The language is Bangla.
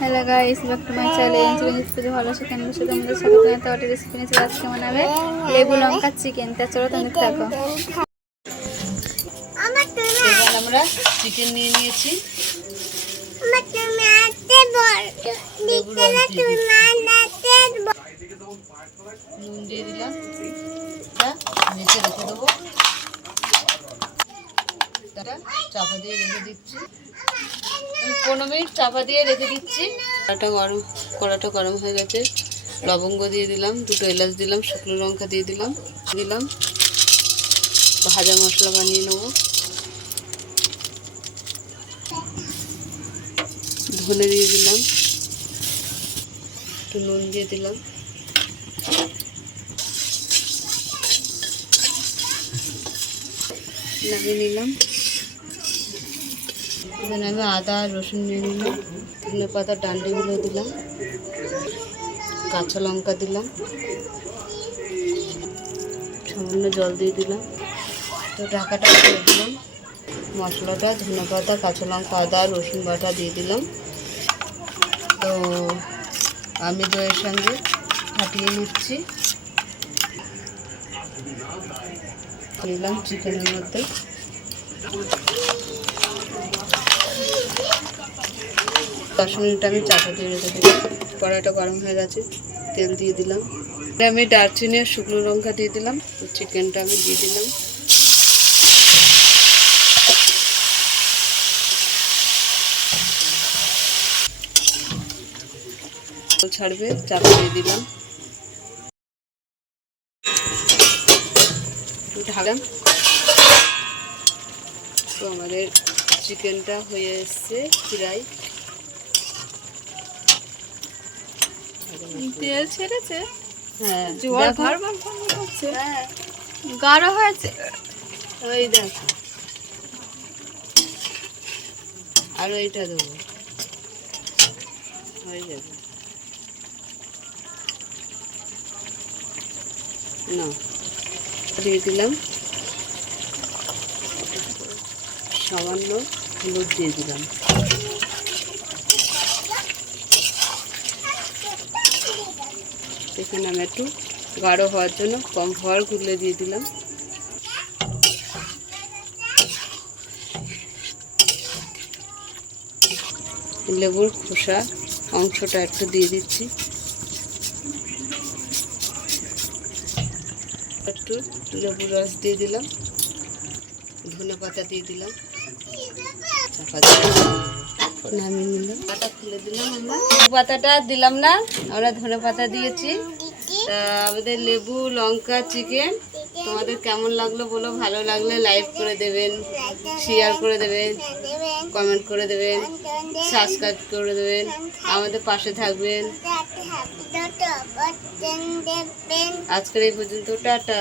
Hello guys, back to my channel. পুজো ভালো আছে কেন বসে তোমাদের সাথে কোনো একটা রেসিপি নিয়ে চলে আজকে বানাবে লেবু লঙ্কা চিকেন। তা চলো তুমি থাকো। আমরা চিকেন নিয়ে নিয়েছি, নুন দিয়ে দিলাম, নিচে রেখে দেবো, চাপা দিয়ে রেখে দিচ্ছি। 15 মিনিট চাপা দিয়ে রেখে দিচ্ছি। কড়াটা গরম হয়ে গেছে, লবঙ্গ দিয়ে দিলাম, 2টো এলাচ দিলাম, শুকনো লঙ্কা দিয়ে দিলাম, ভাজা মশলা বানিয়ে নেবো। ধনে দিয়ে দিলাম, একটু নুন দিয়ে দিলাম, লাগিয়ে নিলাম। এখানে আমি আদা রসুন নিয়ে নিলাম, ধনে পাতা ডান্ডিগুলো দিলাম, কাঁচা লঙ্কা দিলাম, সামান্য জল দিয়ে দিলাম, তো ঢাকাটা করে দিলাম। মশলাটা ধনে পাতা কাঁচা লঙ্কা আদা রসুন বাটা দিয়ে দিলাম। তো আমি দইয়ের সঙ্গে ফাটিয়ে নিচ্ছি, দিলাম চিকেনের মধ্যে। 10 মিনিট আমি চাপা দিয়ে রেখে দিলাম। কড়াইটা গরম হয়ে গেছে, তেল দিয়ে দিলাম। আমি দারচিনি আর শুকনো লঙ্কা দিয়ে দিলাম, চিকেনটা আমি দিয়ে দিলাম। ছাড়বে, চাপা দিয়ে দিলাম, ঢাকলাম। তো আমাদের চিকেনটা হয়ে এসছে ফ্রাই। তেল ছেড়েছে, হ্যাঁ জল ভরবার হচ্ছে, গাঢ় হয়েছে। ওই দেখো, আর ওইটা দেবো, হয়ে যাবে না। দিয়ে দিলাম, সামান্য হলুদ দিয়ে দিলাম, এখানে আমি একটু গাঢ় হওয়ার জন্য কম হওয়ার গুলে দিয়ে দিলাম। লেবুর খোসা অংশটা একটু দিয়ে দিচ্ছি, একটু লেবুর রস দিয়ে দিলাম, ধনে পাতা দিয়ে দিলাম, চাপা দিয়ে নামিয়ে নিলাম। পাতা খুলে দিলাম, আমরা পাতাটা দিলাম না, আমরা ধনে পাতা দিয়েছি। তা আমাদের লেবু লঙ্কা চিকেন তোমাদের কেমন লাগলো বলো, ভালো লাগলে লাইক করে দেবেন, শেয়ার করে দেবেন, কমেন্ট করে দেবেন, সাবস্ক্রাইব করে দেবেন, আমাদের পাশে থাকবেন। আজকের এই পর্যন্ত, টাটা।